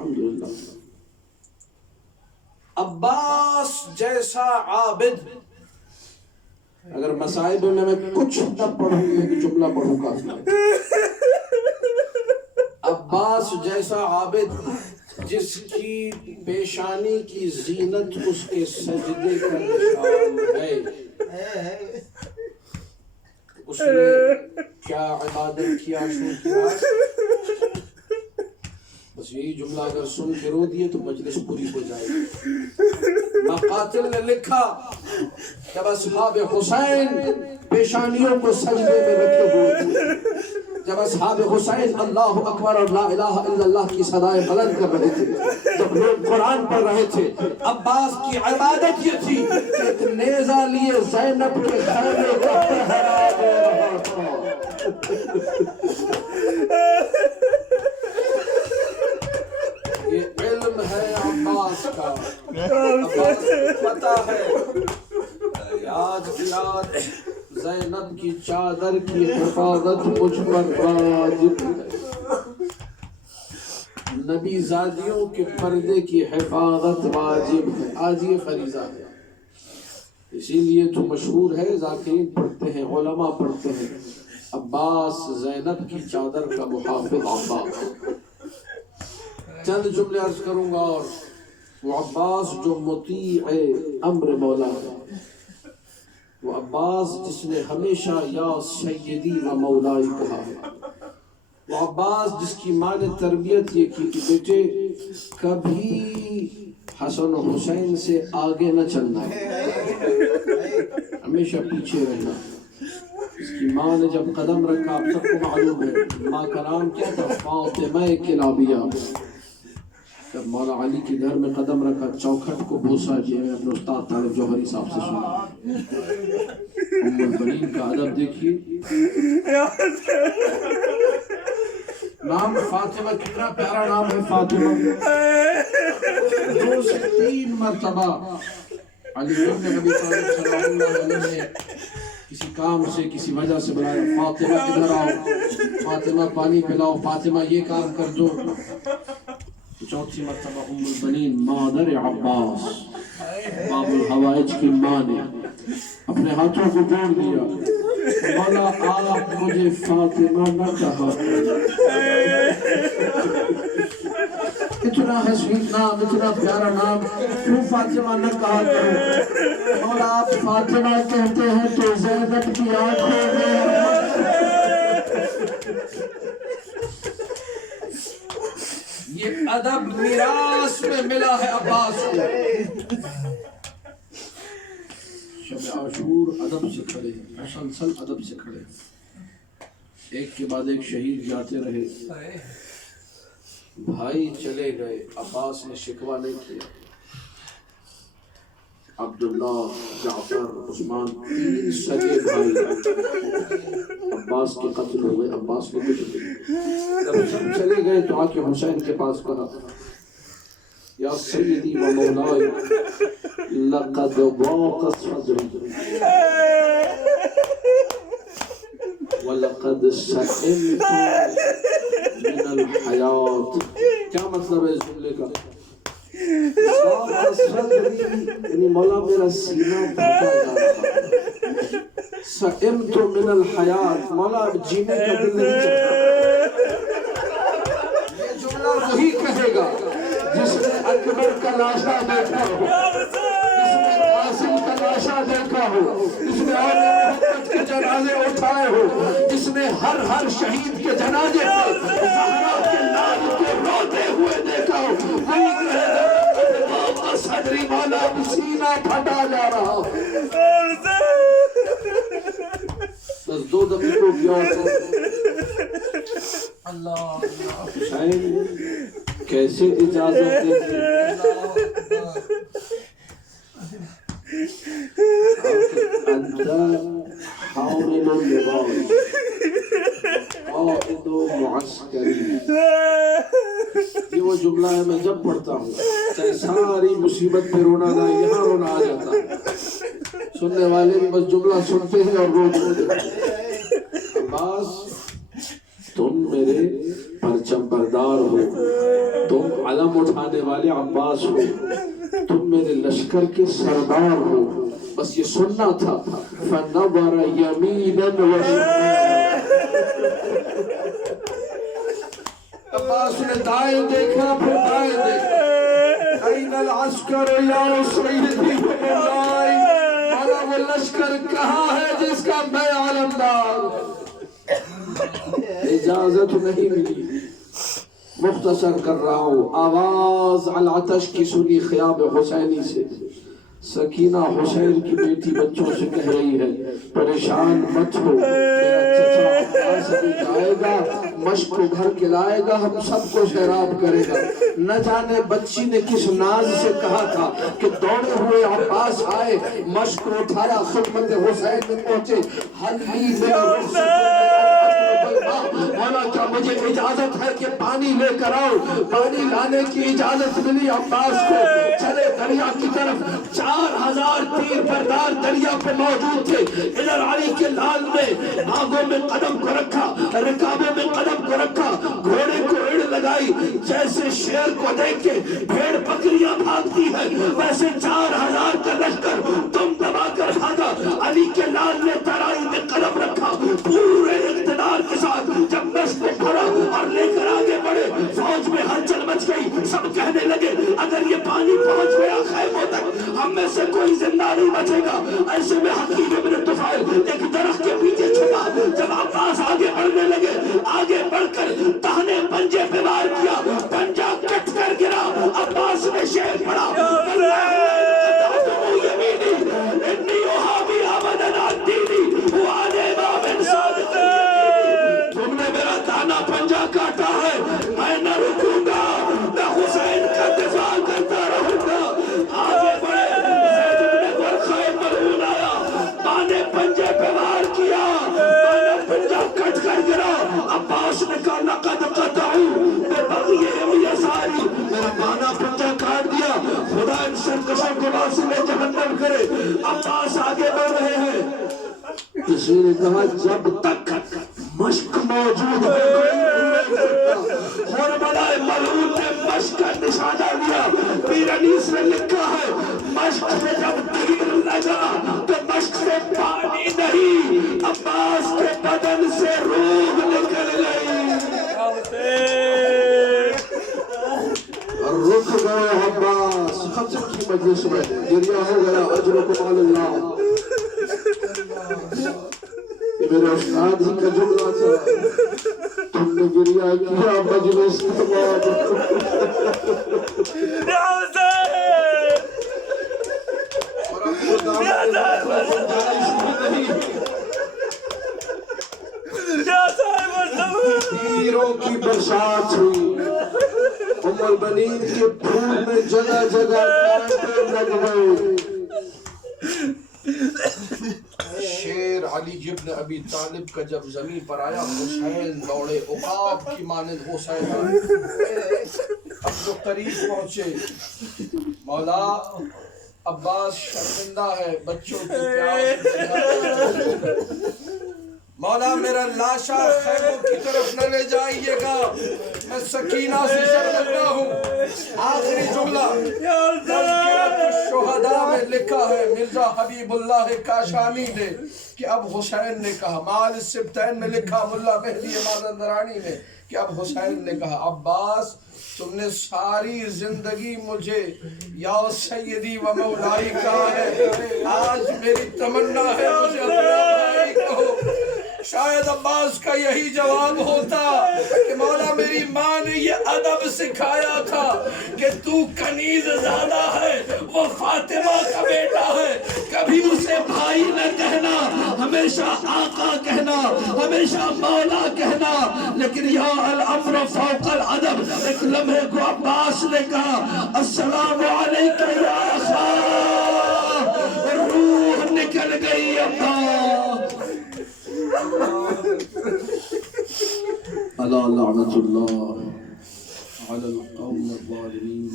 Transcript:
الحمدللہ۔ عباس جیسا عابد، اگر مصائب میں کچھ نہ پڑھوں ایک جملہ پڑھوں کافی ہے۔ عباس جیسا عابد جس کی پیشانی کی زینت اس کے سجدے کا نشان ہے، اس نے کیا عبادت کیا، شروع کیا، بس یہی جملہ اگر سن کے رو دیے تو مجلس پوری ہو جائے گی۔ مقاتل نے لکھا جب اصحاب حسین پیشانیوں کو سجدے میں رکھے ہوئے تھے، جب اصحاب حسین اللہ اکبر اور لا الہ الا اللہ کی صدائیں بلند کر رہے تھے، جب لوگ قرآن پڑھ رہے تھے، عباس کی عبادت یہ تھی کہ ایک نیزہ لیے زینب کے خیمے کو پہرا دے رہا تھا۔ یہ علم ہے عباس کا، عباس کو پتا ہے یاد زینب کی چادر کی حفاظت مجھ پر واجب ہے، نبی زادیوں کے پردے کی حفاظت واجب ہے، آج یہ فریضہ ہے۔ اسی لیے تو مشہور ہے، ذاکرین پڑھتے ہیں، علماء پڑھتے ہیں، عباس زینب کی چادر کا محافظ عباس۔ چند جملے عرض کروں گا، اور وہ عباس جو مطیع امر مولا ہے، وہ عباس جس نے ہمیشہ یا سیدی و مولائی کہا ہے، وہ عباس جس کی ماں نے تربیت یہ کی کہ بیٹے کبھی حسن و حسین سے آگے نہ چلنا، ہمیشہ پیچھے رہنا۔ اس کی ماں نے جب قدم رکھا، آپ سب کو معلوم ہے ماں کا نام کیا تھا، فاطمہ کلابیہ۔ جب مولا علی کے گھر میں قدم رکھا، چوکھٹ کو بوسا، یہ میں اپنے استاد طالب جوہری صاحب سے سنا۔ ام البنین کا ادب دیکھیے، نام فاطمہ کتنا پیارا نام ہے، فاطمہ 2 سے 3 مرتبہ علی بن ابی طالب صلی اللہ علیہ وسلم نے کسی کام سے کسی وجہ سے بلایا، فاطمہ ادھر آؤ، فاطمہ پانی پلاؤ، فاطمہ یہ کام کر دو۔ 4تھی مرتبہ ام البنین مادر عباس، باب الحوائج کی ماں نے اپنے ہاتھوں کو جوڑ دیا، مولا آپ مجھے فاطمہ نہ کہا، اتنا حسین نام، اتنا پیارا نام، کیوں فاطمہ نہ کہا کرو؟ مولا آپ فاطمہ کہتے ہیں تو زینب کی آنکھوں میں یہ ادب میراث میں ملا ہے عباس کو۔ شب عاشور ادب سے کھڑے، مسلسل ادب سے کھڑے، ایک کے بعد ایک شہید جاتے رہے، بھائی چلے گئے، عباس نے شکوہ نہیں کیا۔ عبداللہ، جعفر، عثمان، 3 سگے بھائی عباس کے قتل ہوئے، عباس نے کچھ نہیں۔ جب سب چلے گئے تو آ کے حسین کے پاس کہا، یا سیدی و مولائی لقد ضاق صدری وَلَقَدْ سَئِمْتُ مِنَ الْحَيَاةِ۔ کیا مطلب ہے اس جملے کا؟ یعنی مولا میرا سینہ پھٹا جا رہا، سئمت من الحیات، مولا اب جینے کا دل نہیں چاہتا۔ یہ جملہ وہی کہے گا جس نے اکبر کا لاشا دیکھا ہو، جس نے قاسم کا لاشا دیکھا ہو، جس نے آل محمد کے جنازے اٹھائے ہو، جس نے ہر شہید کے جنازے پر زہرا کے لال کو روتے ہوئے دیکھا ہو، وہی کہے گا صدری مولا سینہ پھٹا جا رہا۔ بس 2 دقیقوں کی اور اللہ حسین کیسے اجازت دیتے؟ انت حامل اللباس قائد معسکری۔ یہ وہ جملہ ہے میں جب پڑھتا ہوں چاہے ساری مصیبت پہ رونا نہ، یہاں رونا آ جاتا ہے۔ سننے والے بھی بس جملہ سنتے ہیں اور رو دیتے ہیں۔ عباس تم میرے پرچم بردار ہو، تم علم اٹھانے والے عباس ہو، تم میرے لشکر کے سردار ہو، بس یہ سننا تھا فَنَظَرَ يَمِينًا وَشِمَالًا۔ عباس نے دائیں دیکھا پھر بائیں دیکھا، اَيْنَ الْعَسْكَرُ يَا سَيِّدِي وَمَوْلَائِ، مولا وہ لشکر کہاں ہے جس کا میں علمدار ہوں؟ اجازت نہیں ملی۔ مختصر کر رہا ہوں، آواز العطش کی سنی خیام حسینی سے، سکینہ حسین کی بیٹی بچوں سے کہہ رہی ہے پریشان مت ہو، میرا چچا عباس ابھی جائے گا، مشک کو بھر کے لائے گا، ہم سب کو سیراب کرے گا۔ نہ جانے بچی نے کس ناز سے کہا تھا کہ دوڑے ہوئے عباس آئے، مشک کو اٹھایا، خدمت حسین میں پہنچے، حلی مولا کیا مجھے اجازت ہے کہ پانی لے کر آؤ؟ پانی لانے کی اجازت ملی عباس کو، چلے دریا کی طرف۔ 4000 تیر بردار دریا پہ موجود تھے، ادھر علی کے لال نے آگوں میں قدم کو رکھا، رکابوں میں قدم کو رکھا، گھوڑے کو اڑ لگائی، جیسے شیر کو دیکھ کے بھیڑ بکریاں بھاگتی ہے ویسے 4000 کا لشکر تم دبا کر بھاگا۔ علی کے لال نے ترائی میں قدم رکھا، پورے اقتدار کے ساتھ جب مشق کو بھرا اور لے کر آگے بڑھے، فوج میں ہلچل مچ گئی، سب کہنے لگے اگر یہ پانی پہنچ گیا خیموں تک ہم میں سے کوئی زندہ نہیں بچے گا۔ ایسے میں حکیم ابن طفیل ایک درخت کے پیچھے چھپا، جب عباس آگے بڑھنے لگے، آگے بڑھ کر تہنے پنجے پہ وار کیا، پنجہ کٹ کر گرا، عباس نے شعر پڑھا تم نے میرا دانا پنجہ کاٹا ہے، میں نہ رکوں گا، میں حسین کا دفاع کرتا رہوں گا۔ آگے بڑھے، زید بن ورقہ ملعون آیا، بانے پنجے پہ وار کیا، بانا پنجہ کٹ کر گرا۔ عباس نے کہا لقد قطعوا ببغیہم یساری، میرا بانا پنجہ کاٹ دیا، خدا ان سرکشوں کو واصل جہنم کرے۔ عباس آگے بڑھ رہے ہیں، کسی نے کہا جب تک مشق موجود ہے حرملہ ملعون نے مشق کا نشانہ لیا۔ پیر انیس نے لکھا ہے مشق سے جب تیر لگا تو مشق سے پانی نہیں، عباس کے بدن سے روح نکل گئی۔ رک گئے عباس، ختم کی مجلس میں گریہ ہو گیا، اجرکم علی اللہ۔ یہ میرے استاد ہی کا جملہ تھا، تم نے گریہ کیا مجلس تمام۔ تیروں کی برسات ہوئی، ام البنین کے پھول میں جگہ جگہ لگ گئے۔ شیر علی ابن ابی طالب کا جب زمین پر آیا، حسین دوڑے عقاب کی مانند حسین اب جو قریب پہنچے، مولا عباس شرمندہ ہے، بچوں کی پیاس، مولا میرا لاشا خیموں کی طرف نہ لے جائیے گا، میں سکینہ سے شرمندہ ہوں۔ آخری جملہ تذکرۃ الشہداء میں لکھا ہے مرزا حبیب اللہ کاشانی نے کہ اب حسین نے کہا، مال السبتین میں لکھا ملا مہدی مازندرانی نے کہ اب حسین نے کہا عباس تم نے ساری زندگی مجھے یا سیدی و مولائی کہا ہے، آج میری تمنا ہے مجھے اپنا بھائی کہو۔ شاید عباس کا یہی جواب ہوتا کہ مولا میری ماں نے یہ ادب سکھایا تھا کہ تو کنیز زادہ ہے، وہ فاطمہ کا بیٹا ہے، کبھی اسے بھائی نہ کہنا، ہمیشہ آقا کہنا، ہمیشہ مولا کہنا۔ لیکن یا الامر فوق الادب، ایک لمحے کو عباس نے کہا السلام علیکہ یا اخا، روح نکل گئی عباس۔ الا لعنت اللہ علی القوم الظالمین۔